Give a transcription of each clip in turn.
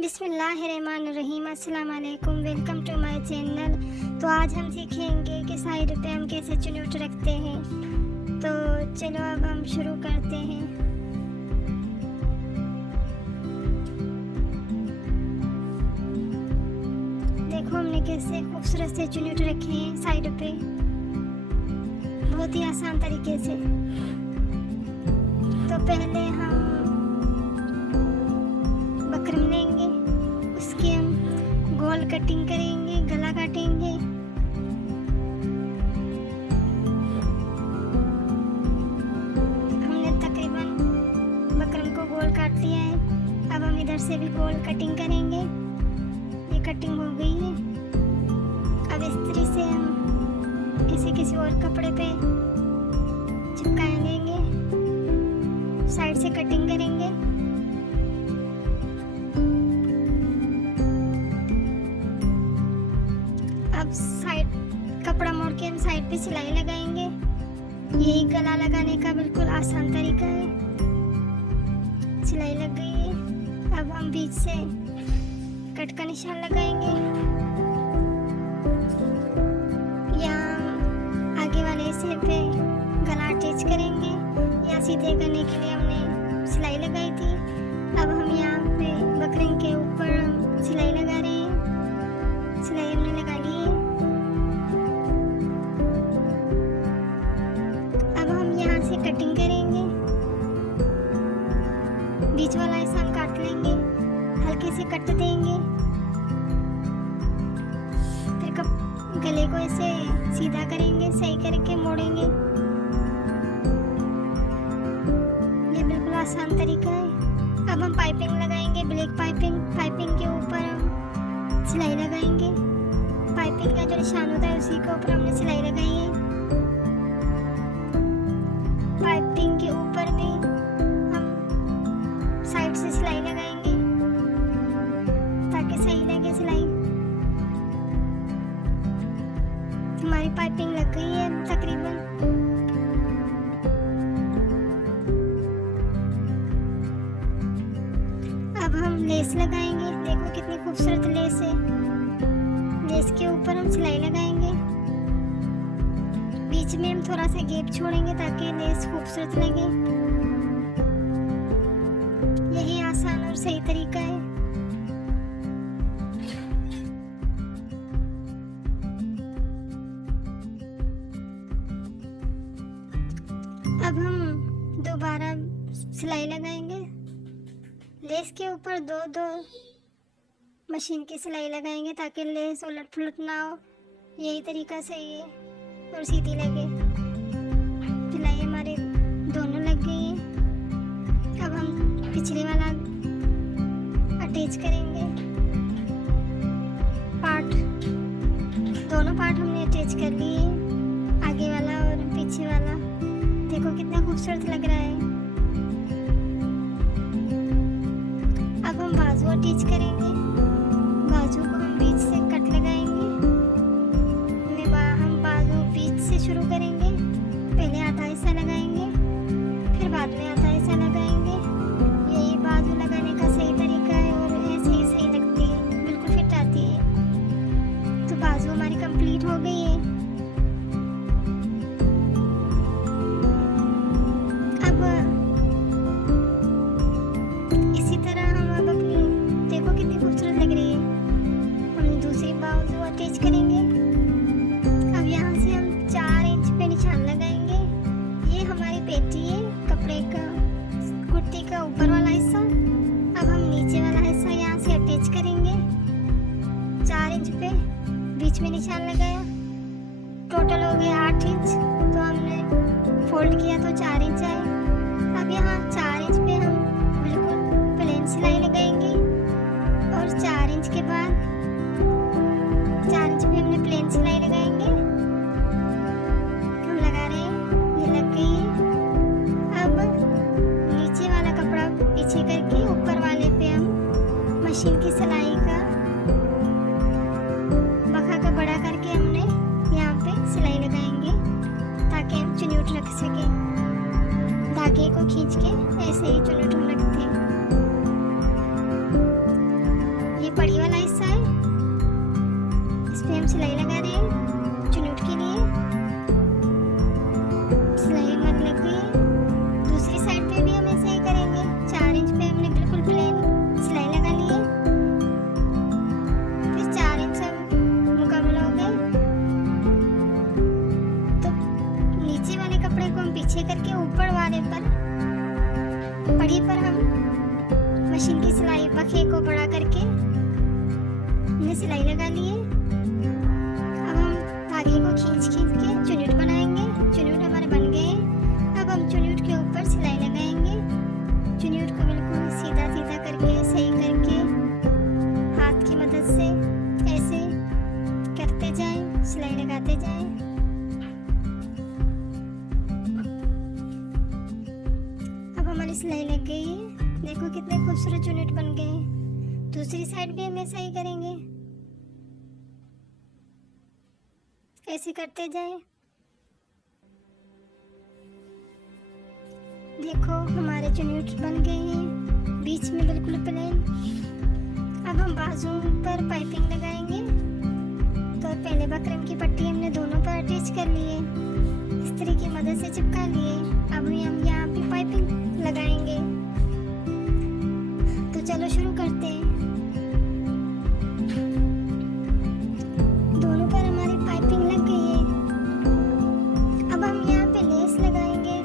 बिस्मिल्लाहिर्रहमानिर्रहीम। अस्सलाम वालेकुम, वेलकम टू माय चैनल। तो आज हम सीखेंगे कि साइड पे हम कैसे चुनौट रखते हैं। तो चलो अब हम शुरू करते हैं। देखो हमने कैसे खूबसूरत से चुनौट रखे हैं साइड पे, बहुत ही आसान तरीके से। तो पहले हम बकरम लेंगे, उसकी हम गोल कटिंग करेंगे, गला काटेंगे। हमने तकरीबन बकरम को गोल काट लिया है। अब हम इधर से भी गोल कटिंग करेंगे। ये कटिंग हो गई है। अब इस्त्री से हम इसे किसी और कपड़े पे चिपका लेंगे, साइड से कटिंग करेंगे। अब साइड कपड़ा मोड़ के हम साइड पे सिलाई लगाएंगे। यही गला लगाने का बिल्कुल आसान तरीका है। सिलाई लग गई है। अब हम बीच से कट का निशान लगाएंगे। यहाँ आगे वाले हिस्से पे गला अटैच करेंगे। यहाँ सीधे करने के लिए हमने सिलाई लगाई थी। अब हम यहाँ पे बकरम के ऊपर हम सिलाई लगा रहे हैं। सिलाई हमने लगा ली है। अब हम यहाँ से कटिंग करेंगे। बीच वाला हिस्सा हम काट लेंगे, हल्के से कट देंगे। फिर गले को ऐसे सीधा करेंगे, सही करके मोड़ेंगे। ये बिल्कुल आसान तरीका है। अब हम पाइपिंग लगाएंगे, ब्लैक पाइपिंग। पाइपिंग के ऊपर हम सिलाई लगाएंगे। पाइपिंग का जो निशान होता है उसी के ऊपर हमने सिलाई लगाई है। पाइपिंग के ऊपर भी हम साइड से सिलाई लगाएंगे ताकि सही लगे सिलाई। हमारी पाइपिंग लग गई है तकरीबन। अब हम लेस लगाएंगे। देखो कितनी खूबसूरत लेस है। लेस के ऊपर हम सिलाई लगाएंगे। बीच में हम थोड़ा सा गैप छोड़ेंगे ताकि लेस खूबसूरत लगे। यही आसान और सही तरीका है। अब हम दोबारा सिलाई लगाएंगे। लेस के ऊपर दो मशीन की सिलाई लगाएंगे ताकि लेस उलट पुलट ना हो। यही तरीका सही है और सीधी लगे। सिलाई हमारे दोनों लग गई है। अब हम पिछले वाला अटैच करेंगे। पार्ट दोनों पार्ट हमने अटैच कर लिए, आगे वाला और पीछे वाला। देखो कितना खूबसूरत लग रहा है। अब हम बाजू अटैच करेंगे। बाजू को हम बीच से कट लगाएंगे। हम बाजू बीच से शुरू करेंगे। पहले आधा हिस्सा लगाएंगे, फिर बाद में आधा हिस्सा लगाएंगे। यही बाजू लगाने का सही तरीका है और ऐसे ही सही लगती है, बिल्कुल फिट आती है। तो बाजू हमारी कंप्लीट हो गई है। अब इसी तरह हम अब अपनी देखो कितनी खूबसूरत लग रही है। हम दूसरी बाजू अटैच करेंगे। अब यहाँ से हम 4 इंच पे निशान लगाएंगे। ये हमारी पेटी है, कपड़े का कुर्ती का ऊपर वाला हिस्सा। अब हम नीचे वाला हिस्सा यहाँ से अटैच करेंगे। 4 इंच पे बीच में निशान लगाया। टोटल हो गया 8 इंच। तो हमने फोल्ड किया तो 4 इंच आए। अब यहाँ 4 इंच पे हम बिल्कुल प्लेन सिलाई लगाएंगे और 4 इंच के बाद 4 इंच पे हमने प्लेन सिलाई लगाएंगे। हम लगा रहे हैं, ये लग गई है। अब नीचे वाला कपड़ा पीछे करके ऊपर वाले पे हम मशीन की सिलाई का बखा का बड़ा करके हमने यहाँ पे सिलाई लगाएंगे ताकि हम चुन्नट रख सकें। धागे को खींच के ऐसे ही चुन्नट हम रखते हैं। ये पड़ी वाला हिस्सा है, इस पे हम सिलाई लगा रहे हैं चुन्नट के लिए। सिलाई हमारी लग गई है। दूसरी साइड पे भी हम ऐसे ही करेंगे। 4 इंच पे हमने बिल्कुल प्लेन सिलाई लगा ली है। फिर 4 इंच हम मुकम्मल हो गए। तो नीचे वाले कपड़े को हम पीछे करके ऊपर वाले पर पड़ी पर हम मशीन की सिलाई बखे को बड़ा करके हमने सिलाई लगा ली है। अब हम धागे को खींच के चुन्नट बनाएंगे। चुन्नट हमारे बन गए हैं। अब हम चुन्नट के ऊपर सिलाई लगाएंगे। चुन्नट को बिल्कुल सीधा सीधा करके सही करके हाथ की मदद से ऐसे करते जाएं, सिलाई लगाते जाएं। अब हमारी सिलाई लग गई है। देखो कितने खूबसूरत चुन्नट बन गए हैं। दूसरी साइड भी हम ऐसा ही करेंगे, ऐसे करते जाएं। देखो हमारे चुन्नट बन गए हैं, बीच में बिल्कुल प्लेन। अब हम बाजू पर पाइपिंग लगाएंगे। तो पहले बकरम की पट्टी हमने दोनों पर अटैच कर ली है, इस्त्री की मदद से चिपका लिए। अब हम यहाँ पे पाइपिंग लगाएंगे। तो चलो शुरू करते हैं। दोनों पर हमारी पाइपिंग लग गई है। अब हम यहाँ पे लेस लगाएंगे।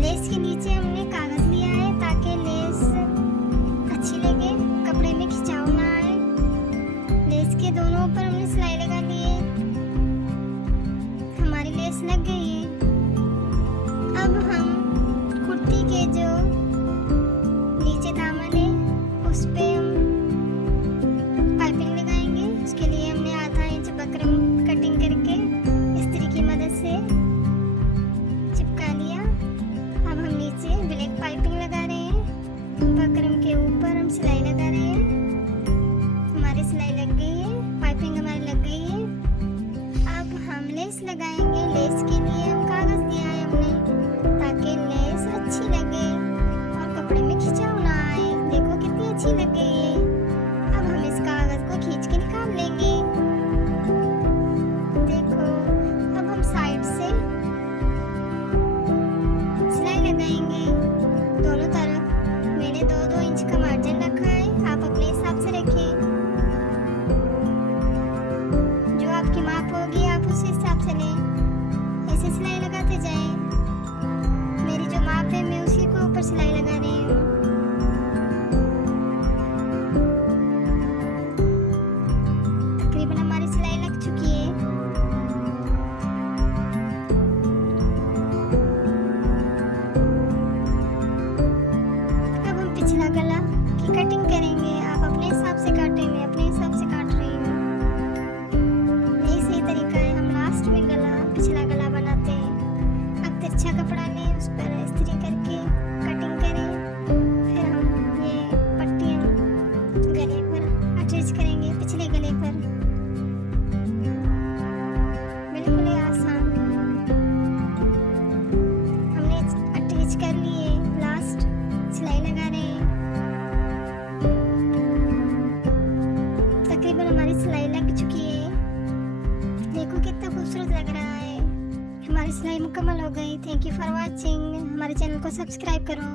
लेस के नीचे हमने कागज लिया है ताकि लेस अच्छी लगे, कपड़े में खिंचाव ना आए। लेस के दोनों पर हमने सिलाई लगा ली है। हमारी लेस लग गई है। अब हम कुर्ती के जो नीचे दामन है उस पे हम पाइपिंग लगाएंगे। उसके लिए हमने आधा इंच बकरम कटिंग करके इस्त्री की मदद से चिपका लिया। अब हम नीचे ब्लैक पाइपिंग लगा रहे हैं। बकरम के ऊपर हम सिलाई लगा रहे हैं। हमारी सिलाई लग गई है, पाइपिंग हमारी लग गई है। अब हम लेस लगाएंगे। लेस के लिए हम कागज लिया है हमने ताकि लेस अच्छी लगे और कपड़े में खिंचाव ना आए। देखो कितनी अच्छी लग गई है। अब हम इस कागज को खींच के निकाल लेंगे। देखो अब हम साइड से सिलाई लगाएंगे दोनों तरफ। मैंने 2-2 इंच का मार्जिन रखा है, आप अपने हिसाब से रखें। जो आपकी माप होगी आप उस हिसाब से लें। ऐसे सिलाई लगाते जाएं। मेरी जो माप है मैं उसी को ऊपर सिलाई लगा रही हूँ। तकरीबन हमारी सिलाई लग चुकी है। अब हम पिछला गला की कटिंग करेंगे। आप अपने हिसाब से काटें, मैं अपने हिसाब से काट रही हूँ। यही सही तरीका है। हम लास्ट में पिछला गला बनाते हैं। अब तिरछा कपड़ा लें, उस पर इस्त्री करके कटिंग करें। फिर हम ये पट्टियाँ गले पर अटैच करेंगे, पिछले गले पर। बिल्कुल ही आसान। हमने अटैच कर लिए। लास्ट सिलाई लगा रहे हैं। तकरीबन हमारी सिलाई लग चुकी है। देखो कितना खूबसूरत लग रहा है। हमारी सिलाई मुकम्मल हो गई। Thank you for watching. हमारे चैनल को सब्सक्राइब करो।